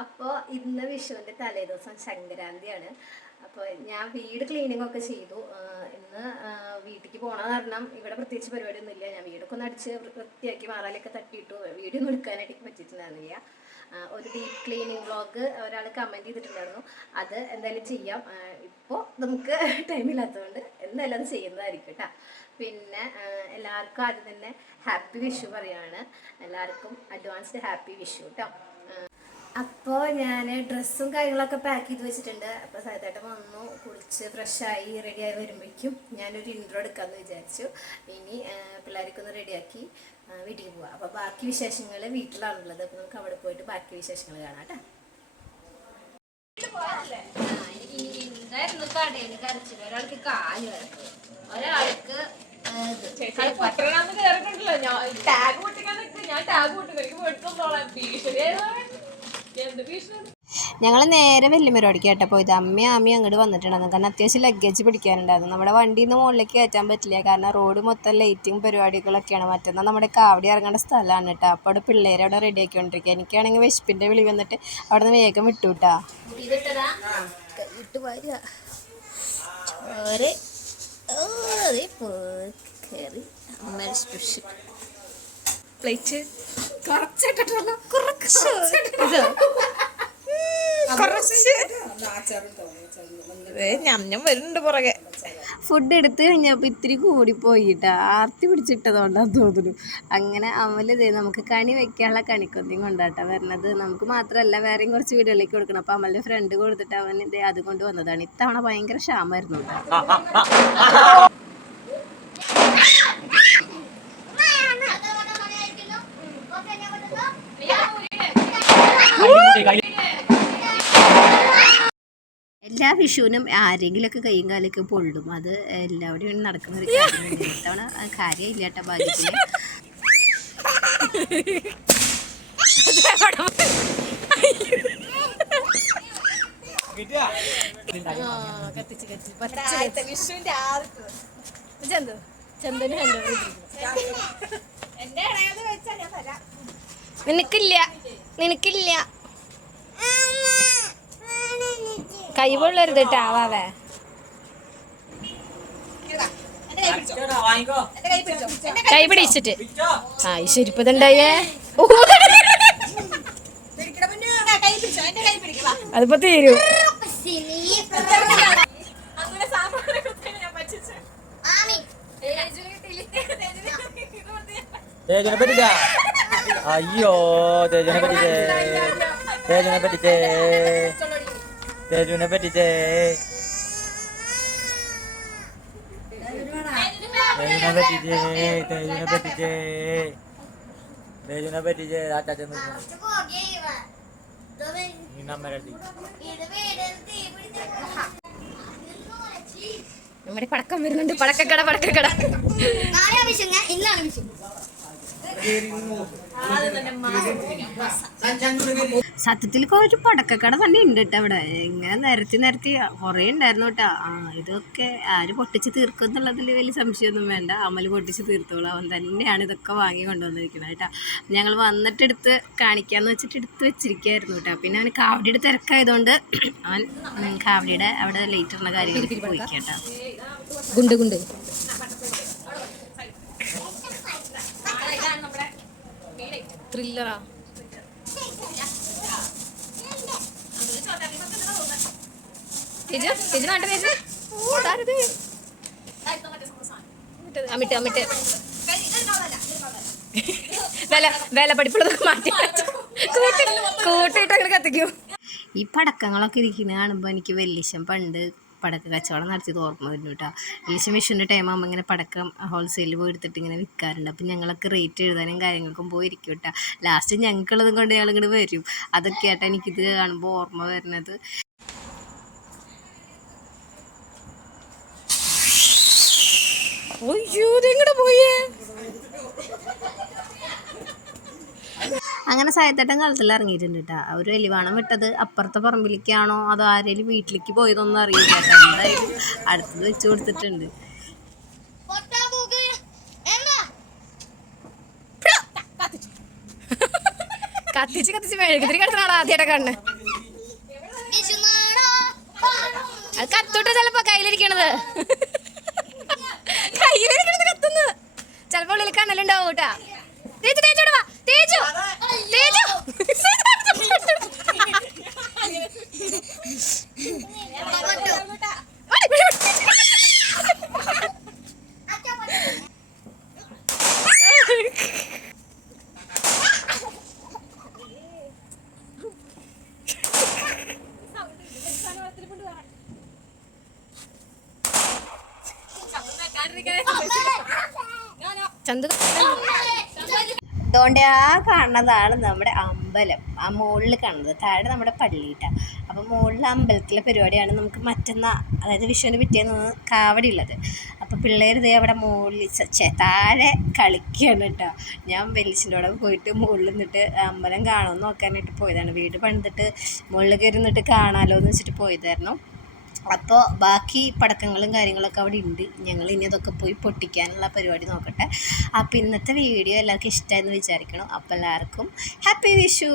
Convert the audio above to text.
അപ്പോൾ ഇന്ന് വിഷുവിൻ്റെ തലേദിവസം സംക്രാന്തിയാണ്. അപ്പോൾ ഞാൻ വീട് ക്ലീനിങ് ഒക്കെ ചെയ്തു. ഇന്ന് വീട്ടിലേക്ക് പോകണ കാരണം ഇവിടെ പ്രത്യേകിച്ച് പരിപാടിയൊന്നുമില്ല. ഞാൻ വീടൊക്കെ ഒന്ന് അടിച്ച് വൃത്തിയാക്കി മാറാലൊക്കെ തട്ടിയിട്ടു. വീഡിയോ ഒന്നും എടുക്കാനായിട്ട് പറ്റിയിട്ടുണ്ടായിരുന്നില്ല. ഒരു ഡീപ്പ് ക്ലീനിങ് വ്ളോഗ് ഒരാൾ കമൻറ്റ് ചെയ്തിട്ടുണ്ടായിരുന്നു. അത് എന്തായാലും ചെയ്യാം. ഇപ്പോൾ നമുക്ക് ടൈമില്ലാത്തതുകൊണ്ട് എന്തായാലും അത് ചെയ്യുന്നതായിരിക്കും കേട്ടോ. പിന്നെ എല്ലാവർക്കും ആദ്യം തന്നെ ഹാപ്പി വിഷു പറയാണ്. എല്ലാവർക്കും അഡ്വാൻസ്ഡ് ഹാപ്പി വിഷു കേട്ടോ. അപ്പോൾ ഞാൻ ഡ്രസ്സും കാര്യങ്ങളൊക്കെ പാക്ക് ചെയ്ത് വെച്ചിട്ടുണ്ട്. അപ്പോൾ സൈതായിട്ട് വന്നു, കുളിച്ച് ഫ്രഷായി റെഡിയായി വരുമ്പോഴേക്കും ഞാനൊരു ഇൻട്രോ എടുക്കാമെന്ന് വിചാരിച്ചു. ഇനി പിള്ളേരൊക്കെ ഒന്ന് റെഡിയാക്കി വീട്ടിൽ പോവാം. അപ്പോൾ ബാക്കി വിശേഷങ്ങൾ വീട്ടിലാണുള്ളത്. അപ്പോൾ നമുക്ക് അവിടെ പോയിട്ട് ബാക്കി വിശേഷങ്ങൾ കാണാം കേട്ടോ. കടയിൽ കരച്ചില്ല. ഒരാൾക്ക് കാല് കിടക്കും, ഒരാൾക്ക് ഞങ്ങൾ നേരെ വെല്ലുമരോടിക്ക് കേട്ടപ്പോൾ ഇത് അമ്മയും അങ്ങോട്ട് വന്നിട്ടുണ്ടായിരുന്നു. കാരണം അത്യാവശ്യം ലഗേജ് പിടിക്കാനുണ്ടായിരുന്നു. നമ്മുടെ വണ്ടിയിൽ നിന്ന് മുകളിലേക്ക് കയറ്റാൻ പറ്റില്ല, കാരണം റോഡ് മൊത്തം ലൈറ്റിങ് പരിപാടികളൊക്കെയാണ്. മറ്റന്നാൾ നമ്മുടെ കാവടി ഇറങ്ങേണ്ട സ്ഥലമാണ് കേട്ടോ. അപ്പോൾ അവിടെ പിള്ളേരെ അവിടെ റെഡി ആക്കിക്കൊണ്ടിരിക്കുക. എനിക്കാണെങ്കിൽ വിശപ്പിൻ്റെ വിളി വന്നിട്ട് അവിടെ നിന്ന് വേഗം വിട്ടു കേട്ടാ. പ്ലേറ്റ് ഞാൻ വരുന്നുണ്ട് പുറകെ. ഫുഡ് എടുത്ത് കഴിഞ്ഞപ്പോൾ ഇത്തിരി കൂടിപ്പോയിട്ടാ, ആർത്തി പിടിച്ചിട്ടതുകൊണ്ടാന്ന് തോന്നുന്നു. അങ്ങനെ അമലിതേ നമുക്ക് കണി വെക്കാനുള്ള കണിക്കൊന്തിയും കൊണ്ടാട്ടാ വരണത്. നമുക്ക് മാത്രമല്ല വേറെയും കുറച്ച് വീടുകളിലേക്ക് കൊടുക്കണം. അപ്പോൾ അമലിൻ്റെ ഫ്രണ്ട് കൊടുത്തിട്ട് അവൻ ഇതേ അതുകൊണ്ട് വന്നതാണ്. ഇത്തവണ ഭയങ്കര ക്ഷാമമായിരുന്നു. എല്ലാ വിഷുവിനും ആരെങ്കിലുമൊക്കെ കൈയും കാലൊക്കെ പൊള്ളും. അത് എല്ലാവരും നടക്കുന്ന ഒരു കാര്യം. ഇത്തവണ കാര്യമില്ല കേട്ടോ ഭാഗ്യത്തിന്. നിനക്കില്ല കൈവെള്ളരുത് കേട്ടോ ആവാവേ. കൈ പിടിച്ചിട്ട് ആ ശരിപ്പതുണ്ടായേ. അതിപ്പോ തീരും. അയ്യോ തേജുനെ പറ്റിച്ചേ, തേജുനെ പറ്റിച്ചേ, തേജുനെ പറ്റിച്ചേ, തേജുനെ പറ്റിച്ചേ, തേജുനെ പറ്റിച്ചേ, തേജുനെ പറ്റിച്ചേ. ആച്ചാച്ചൻ നമ്മുടെ പടക്കം വരുന്നുണ്ട്. പടക്കക്കട പടക്കക്കട. സത്യത്തിൽ കുറച്ച് പടക്കക്കട തന്നെ ഉണ്ട് കേട്ടോ അവിടെ. ഇങ്ങനെ നിരത്തി കുറേ ഉണ്ടായിരുന്നു കേട്ടോ. ഇതൊക്കെ ആര് പൊട്ടിച്ച് തീർക്കും എന്നുള്ളതിൽ വലിയ സംശയമൊന്നും വേണ്ട. അമൽ പൊട്ടിച്ച് തീർത്തോളൂ. അവൻ തന്നെയാണ് ഇതൊക്കെ വാങ്ങി കൊണ്ടുവന്നിരിക്കുന്നത് കേട്ടോ. ഞങ്ങൾ വന്നിട്ട് എടുത്ത് കാണിക്കാന്ന് വെച്ചിട്ട് എടുത്ത് വെച്ചിരിക്കുകയായിരുന്നു കേട്ടോ. പിന്നെ അവന് കാവടിയുടെ തിരക്കായതുകൊണ്ട് അവൻ കാവടിയുടെ അവിടെ ലൈറ്റ് ഇടുന്ന കാര്യങ്ങളൊക്കെ പോയി കേട്ടോ. ഗുണ്ട് ഗുണ്ട് ത്രില്ലറാ. വില പഠിപ്പുള്ളതൊക്കെ മാറ്റി കൂട്ടിയിട്ട് അങ്ങനെ കത്തിക്കൂ. ഈ പടക്കങ്ങളൊക്കെ ഇരിക്കുന്ന കാണുമ്പോൾ എനിക്ക് വല്യശം പണ്ട് പടക്ക കച്ചവടം നടത്തിയത് ഓർമ്മ വരുന്നു കേട്ടോ. വല്യശം വിഷുവിൻ്റെ ടൈം ആകുമ്പോൾ ഇങ്ങനെ പടക്കം ഹോൾസെയിൽ പോയി എടുത്തിട്ട് ഇങ്ങനെ വിൽക്കാറുണ്ട്. അപ്പം ഞങ്ങളൊക്കെ റേറ്റ് എഴുതാനും കാര്യങ്ങൾക്കും പോയിരിക്കും കേട്ടോ. ലാസ്റ്റ് ഞങ്ങൾക്കുള്ളതും കൊണ്ട് ഞങ്ങളിങ്ങോട്ട് വരും. അതൊക്കെ ആയിട്ട് എനിക്കിത് കാണുമ്പോൾ ഓർമ്മ വരുന്നത്. പോയേ അങ്ങനെ സായത്തേട്ടൻ കളത്തിൽ ഇറങ്ങിയിട്ടുണ്ട് കേട്ടോ. ഒരു എലിവാണം വിട്ടത് അപ്പുറത്തെ പറമ്പിലേക്കാണോ അതോ ആരെങ്കിലും വീട്ടിലേക്ക് പോയതൊന്നും അറിയില്ല. എന്തായാലും അടുത്തത് വെച്ച് കൊടുത്തിട്ടുണ്ട്. കത്തിച്ച് മെഴുകുതിരി കിടക്കണ ആദ്യമായിട്ട് കണ്ണ്. അത് കത്തോട്ട് ചിലപ്പോ കയ്യിലിരിക്കണത് കത്തുന്നത് ചിലപ്പോ ഉള്ളിൽ കണ്ണലുണ്ടാവും കേട്ടാ. തേച്ചു ചന്തു. അതുകൊണ്ട് ആ കാണുന്നതാണ് നമ്മുടെ അമ്പലം. ആ മുകളിൽ കാണുന്നത്, താഴെ നമ്മുടെ പള്ളിയിട്ടാണ്. അപ്പം മുകളിൽ അമ്പലത്തിലെ പരിപാടിയാണ്. നമുക്ക് മറ്റന്നാ, അതായത് വിഷുവിന് പിറ്റേന്ന് കാവടി ഉള്ളത്. അപ്പോൾ പിള്ളേർ ഇതേ അവിടെ മുകളിൽ താഴെ കളിക്കുകയാണ് കേട്ടോ. ഞാൻ വലിച്ചിൻ്റെ അവിടെ പോയിട്ട് മുകളിൽ നിന്നിട്ട് അമ്പലം കാണുമെന്ന് നോക്കാനായിട്ട് പോയതാണ്. വീട് പണിതിട്ട് മുകളിൽ കയറി നിന്നിട്ട് കാണാമല്ലോ എന്ന് വെച്ചിട്ട് പോയതായിരുന്നു. അപ്പോൾ ബാക്കി പടക്കങ്ങളും കാര്യങ്ങളൊക്കെ അവിടെ ഉണ്ട്. ഞങ്ങൾ ഇനി അതൊക്കെ പോയി പൊട്ടിക്കാനുള്ള പരിപാടി നോക്കട്ടെ. അപ്പോൾ ഇന്നത്തെ വീഡിയോ എല്ലാവർക്കും ഇഷ്ടമായെന്ന് വിചാരിക്കണം. അപ്പോൾ എല്ലാവർക്കും ഹാപ്പി വിഷു.